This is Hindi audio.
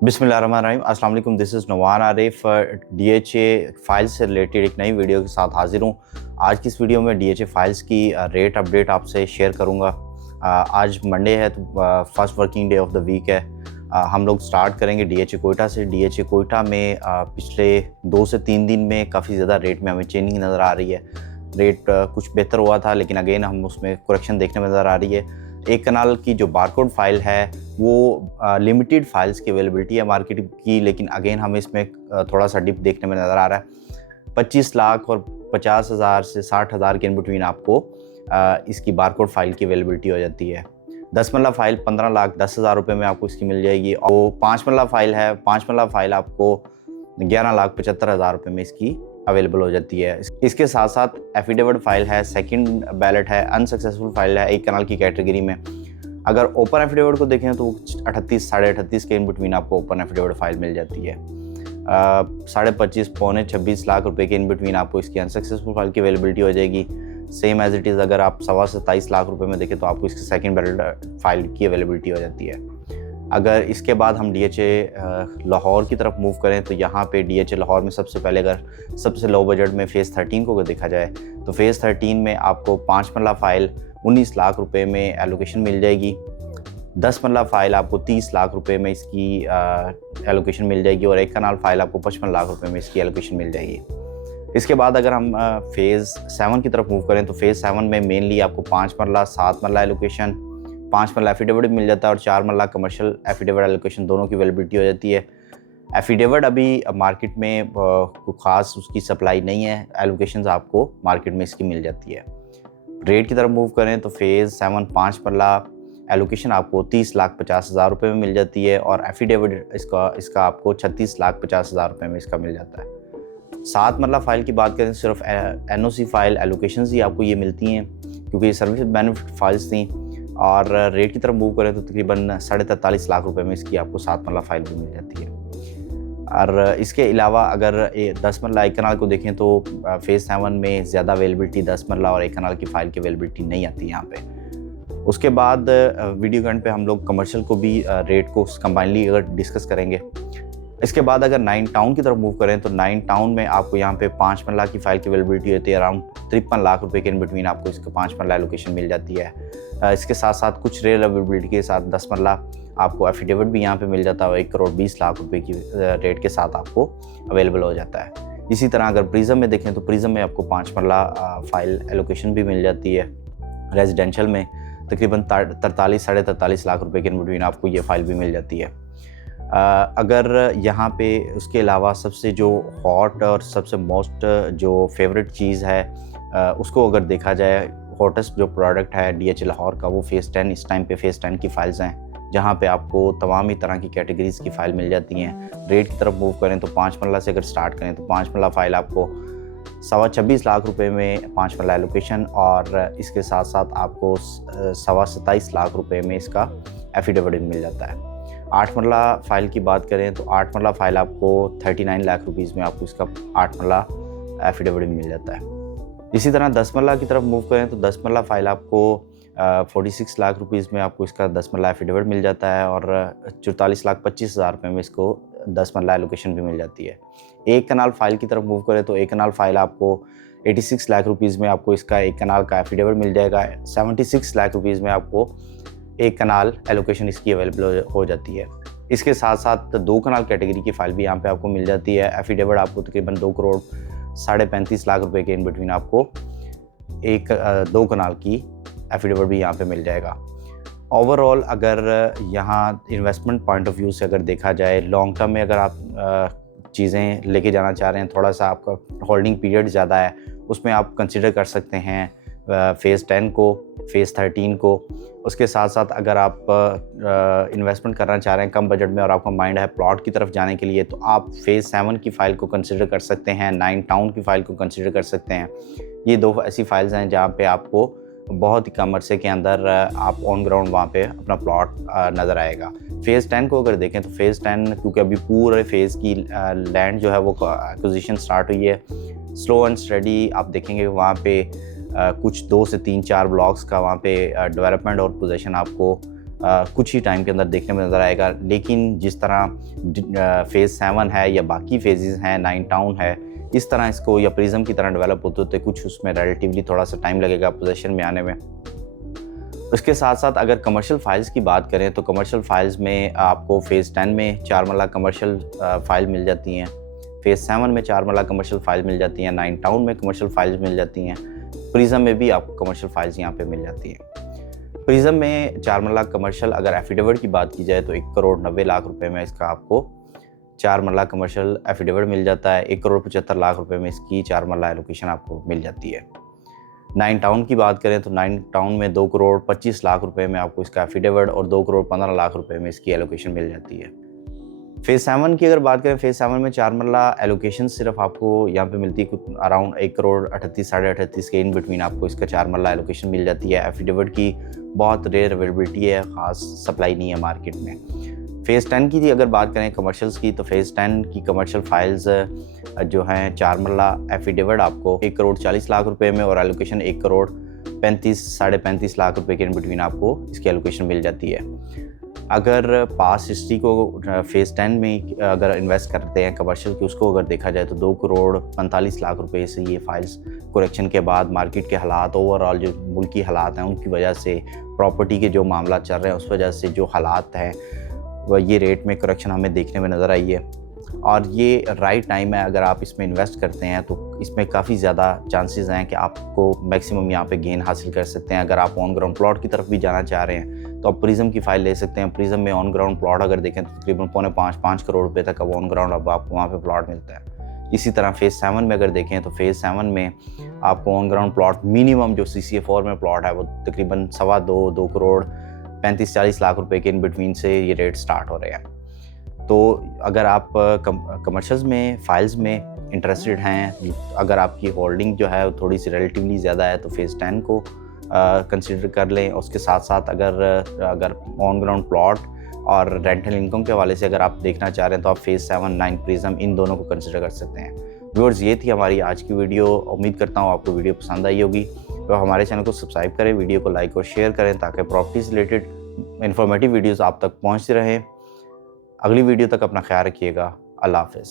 बिस्मिल्लाहिर्रहमानिर्रहीम। अस्सलाम वालेकुम। This is Nawan Arif. DHA files से रिलेटेड एक नई वीडियो के साथ हाजिर हूँ। आज की इस वीडियो में डीएचए फाइल्स की रेट अपडेट आपसे शेयर करूँगा। आज मंडे है तो first working day of the week है। हम लोग स्टार्ट करेंगे डीएचए कोयटा से। डीएचए कोयटा में पिछले 2 से 3 दिन में काफ़ी ज़्यादा रेट में हमें चेंजिंग नज़र आ रही है। रेट कुछ बेहतर हुआ था, लेकिन अगेन हम उसमें करेक्शन देखने में नज़र आ रही है। एक कनाल की जो बारकोड फाइल है वो लिमिटेड फाइल्स की अवेलेबिलिटी है मार्केट की, लेकिन अगेन हमें इसमें थोड़ा सा डिप देखने में नज़र आ रहा है। 25 लाख और 50,000 से 60,000 के इन बिटवीन आपको इसकी बारकोड फाइल की अवेलेबिलिटी हो जाती है। 10 मरला फाइल 15 लाख 10,000 रुपये में आपको इसकी मिल जाएगी। और 5 मरला फाइल है, 5 मरला फाइल आपको 11 लाख 75,000 रुपये में इसकी अवेलेबल हो जाती है। इसके साथ साथ एफिडेविट फाइल है, सेकंड बैलेट है, अनसक्सेसफुल फाइल है एक कनाल की कैटेगरी में। अगर ओपन एफिडेविट को देखें तो 38 साढ़े 38 के इन बिटवीन आपको ओपन एफिडेविट फाइल मिल जाती है। 25.5 पौने 26 लाख रुपए के इन बिटवीन आपको इसकी अनसक्सेसफुल फाइल की अवेलेबिलिटी हो जाएगी। सेम एज इट इज़ अगर आप 27 लाख रुपए में देखें तो आपको इसकी सेकंड बैलेट फाइल की अवेलेबिलिटी हो जाती है। अगर इसके बाद हम डीएचए लाहौर की तरफ मूव करें तो यहाँ पे डीएचए लाहौर में सबसे पहले अगर सबसे लो बजट में फ़ेज़ 13 को देखा जाए तो फ़ेज़ 13 में आपको 5 मरला फाइल 19 लाख रुपए में एलोकेशन मिल जाएगी। 10 मरला फाइल आपको 30 लाख रुपए में इसकी एलोकेशन मिल जाएगी और एक कनाल फाइल आपको 55 लाख रुपए में इसकी एलोकेशन मिल जाएगी। इसके बाद अगर हम फ़ेज़ 7 की तरफ मूव करें तो फ़ेज़ 7 में मेनली आपको 5 मरला 7 मरला एलोकेशन, 5 मरला एफिडेविट मिल जाता है और 4 मरला कमर्शियल एफिडेविट एलोकेशन दोनों की अवेलेबिलिटी हो जाती है। एफिडेविट अभी मार्केट में कोई ख़ास उसकी सप्लाई नहीं है, एलोकेशंस आपको मार्केट में इसकी मिल जाती है। रेट की तरफ मूव करें तो फ़ेज़ 7 5 मरला एलोकेशन आपको 30,50,000 रुपये में मिल जाती है और एफिडेविट इसका आपको 36,50,000 रुपये में इसका मिल जाता है। 7 मरला फ़ाइल की बात करें तो सिर्फ एनओसी फ़ाइल एलोकेशंस ही आपको ये मिलती हैं क्योंकि ये सर्विस बेनिफिट फ़ाइल्स थी। और रेट की तरफ मूव करें तो तकरीबन 43.5 लाख रुपए में इसकी आपको 7 मरला फाइल भी मिल जाती है। और इसके अलावा अगर 10 मरला एक कनाल को देखें तो फ़ेज़ 7 में ज़्यादा अवेलेबिलिटी 10 मरला और एक कनाल की फ़ाइल की अवेलेबिलिटी नहीं आती यहाँ पे। उसके बाद वीडियो के एंड पे हम लोग कमर्शियल को भी रेट को कंबाइनली अगर डिस्कस करेंगे। इसके बाद अगर 9 टाउन की तरफ मूव करें तो 9 टाउन में आपको यहाँ पे 5 मरला की फ़ाइल की अवेलेबिलिटी होती है। अराउंड 53 लाख रुपए के इन बिटवीन आपको इसका 5 मरला एलोकेशन मिल जाती है। इसके साथ साथ कुछ रेयर अवेलेबिलिटी के साथ 10 मरला आपको एफिडेविट भी यहाँ पे मिल जाता है। 1 करोड़ 20 लाख रुपए की रेट के साथ आपको अवेलेबल हो जाता है। इसी तरह अगर प्रिज्म में देखें तो प्रिज्म में आपको 5 मरला फाइल एलोकेशन भी मिल जाती है। रेजिडेंशियल में तकरीबन 43 साढ़े 43 लाख रुपए के इन बिटवीन आपको ये फ़ाइल भी मिल जाती है। अगर यहाँ पे उसके अलावा सबसे जो हॉट और सबसे मोस्ट जो फेवरेट चीज़ है उसको अगर देखा जाए, हॉटेस्ट जो प्रोडक्ट है डीएचए लाहौर का वो फ़ेज़ 10 इस टाइम पे फ़ेज़ 10 की फ़ाइल्स हैं जहाँ पे आपको तमाम ही तरह की कैटेगरीज़ की फ़ाइल मिल जाती हैं। रेट की तरफ मूव करें तो 5 मरला से अगर स्टार्ट करें तो 5 मरला फ़ाइल आपको 26 लाख रुपए में 5 मरला एलोकेशन और इसके साथ साथ आपको 27 लाख रुपए में इसका एफिडेविट मिल जाता है। 8 मरला फ़ाइल की बात करें तो 8 मरला फ़ाइल आपको 39 लाख रुपीज़ में आपको इसका 8 मरला एफिडेविट मिल जाता है। इसी तरह 10 मरला की तरफ मूव करें तो 10 मरला फ़ाइल आपको 46 लाख रुपीज़ में आपको इसका 10 मरला एफिडेविट मिल जाता है और 44,25,000 रुपये में इसको 10 मरला एलोकेशन भी मिल जाती है। एक कनाल फ़ाइल की तरफ मूव करें तो एक कनाल फ़ाइल आपको 86 लाख रुपीज़ में आपको इसका एक कनाल का एफिडेविट मिल जाएगा। 76 लाख रुपीज़ में आपको एक कनाल एलोकेशन इसकी अवेलेबल हो जाती है। इसके साथ साथ 2 कनाल कैटेगरी की फ़ाइल भी यहाँ पे आपको मिल जाती है। एफिडेविट आपको तकरीबन 2 करोड़ 35.5 लाख रुपए के इन बिटवीन आपको 2 कनाल की एफिडेविट भी यहाँ पे मिल जाएगा। ओवरऑल अगर यहाँ इन्वेस्टमेंट पॉइंट ऑफ व्यू से अगर देखा जाए, लॉन्ग टर्म में अगर आप चीज़ें लेके जाना चाह रहे हैं, थोड़ा सा आपका होल्डिंग पीरियड ज़्यादा है, उसमें आप कंसिडर कर सकते हैं फ़ेज़ 10 को, फ़ेज़ 13 को। उसके साथ साथ अगर आप इन्वेस्टमेंट करना चाह रहे हैं कम बजट में और आपका माइंड है प्लॉट की तरफ जाने के लिए तो आप फ़ेज़ 7 की फ़ाइल को कंसिडर कर सकते हैं, 9 टाउन की फ़ाइल को कंसिडर कर सकते हैं। ये 2 ऐसी फ़ाइल्स हैं जहाँ पे आपको बहुत ही कम अरसे के अंदर आप ऑन ग्राउंड वहाँ पे अपना प्लॉट नज़र आएगा। फ़ेज़ 10 को अगर देखें तो फ़ेज़ 10 क्योंकि अभी पूरे फ़ेज़ की लैंड जो है वो एक्विजिशन स्टार्ट हुई है, स्लो एंड स्टडी आप देखेंगे वहाँ पे कुछ 2 से 3-4 ब्लॉक्स का वहाँ पे डेवलपमेंट और पोजीशन आपको कुछ ही टाइम के अंदर देखने में नज़र आएगा। लेकिन जिस तरह फेज़ 7 है या बाकी फेजेस हैं, 9 टाउन है, इस तरह इसको या प्रिज्म की तरह डेवलप होते होते कुछ उसमें रिलेटिवली थोड़ा सा टाइम लगेगा पोजीशन में आने में। उसके साथ साथ अगर कमर्शियल फाइल्स की बात करें तो कमर्शियल फाइल्स में आपको फ़ेज़ 10 में 4 मरला कमर्शियल फ़ाइल मिल जाती हैं, फ़ेज़ 7 में 4 मरला कमर्शियल फ़ाइल मिल जाती हैं, 9 टाउन में कमर्शियल फाइल्स मिल जाती हैं, प्रिज्म में भी आपको कमर्शियल फाइल्स यहाँ पे मिल जाती हैं। प्रिज्म में 4 मरला कमर्शियल अगर एफिडेविट की बात की जाए तो 1 करोड़ 90 लाख रुपए में इसका आपको 4 मरला कमर्शियल एफिडेविट मिल जाता है। 1 करोड़ 75 लाख रुपए में इसकी 4 मरला एलोकेशन आपको मिल जाती है। 9 टाउन की बात करें तो 9 टाउन में 2 करोड़ 25 लाख रुपए में आपको इसका एफिडेविट और 2 करोड़ 15 लाख रुपए में इसकी एलोकेशन मिल जाती है। फ़ेज़ 7 की अगर बात करें, फ़ेज़ 7 में 4 मरला एलोकेशन सिर्फ आपको यहाँ पे मिलती है कुछ अराउंड 1 करोड़ 38 साढ़े 38 के इन बिटवीन आपको इसका 4 मरला एलोकेशन मिल जाती है। एफिडेविट की बहुत रेयर अवेलेबिलिटी है, ख़ास सप्लाई नहीं है मार्केट में। फ़ेज़ 10 की अगर बात करें कमर्शियल्स की तो फ़ेज़ 10 की कमर्शियल फाइल्स जो हैं 4 मरला एफिडेविट आपको 1 करोड़ 40 लाख रुपए में और एलोकेशन 1 करोड़ 35 साढ़े 35 लाख रुपए के इन बिटवीन आपको इसकी एलोकेशन मिल जाती है। अगर पास हिस्ट्री को फ़ेज़ 10 में अगर इन्वेस्ट करते हैं कमर्शियल की, उसको अगर देखा जाए तो 2 करोड़ 45 लाख रुपए से ये फाइल्स करेक्शन के बाद मार्केट के हालात, ओवरऑल जो मुल्की हालात हैं उनकी वजह से, प्रॉपर्टी के जो मामला चल रहे हैं उस वजह से जो हालात हैं वह ये रेट में करेक्शन हमें देखने में नज़र आई है। और ये राइट टाइम है, अगर आप इसमें इन्वेस्ट करते हैं तो इसमें काफ़ी ज़्यादा चांसेस हैं कि आपको मैक्सिमम यहाँ पे गेन हासिल कर सकते हैं। अगर आप ऑन ग्राउंड प्लॉट की तरफ भी जाना चाह रहे हैं तो आप प्रिज्म की फ़ाइल ले सकते हैं। प्रिज्म में ऑन ग्राउंड प्लॉट अगर देखें तो तकरीबन 4.5 करोड़ रुपए तक अब ऑन ग्राउंड अब आपको वहाँ पे प्लॉट मिलता है। इसी तरह फ़ेज़ 7 में अगर देखें तो फ़ेज़ 7 में आपको ऑन ग्राउंड प्लॉट मिनिमम जो CCA4 में प्लॉट है वो तकरीबन 2 करोड़ 35-40 लाख रुपए के इन बिटवीन से ये रेट स्टार्ट हो रहे हैं। तो अगर आप कमर्शियल्स में फ़ाइल्स में इंटरेस्टेड हैं, अगर आपकी होल्डिंग जो है थोड़ी सी रिलेटिवली ज़्यादा है तो फ़ेज़ 10 को कंसिडर कर लें। उसके साथ साथ अगर ऑन ग्राउंड प्लॉट और रेंटल इनकम के हवाले से अगर आप देखना चाह रहे हैं तो आप फ़ेज़ 7, 9 प्रिज्म इन दोनों को कंसिडर कर सकते हैं। व्यूअर्स, ये थी हमारी आज की वीडियो। उम्मीद करता हूँ आपको वीडियो पसंद आई होगी। तो हमारे चैनल को सब्सक्राइब करें, वीडियो को लाइक और शेयर करें ताकि प्रॉपर्टी से रिलेटेड इन्फॉर्मेटिव वीडियोज़ आप तक पहुँचती रहें। अगली वीडियो तक अपना ख्याल रखिएगा। अल्लाह हाफ़िज़।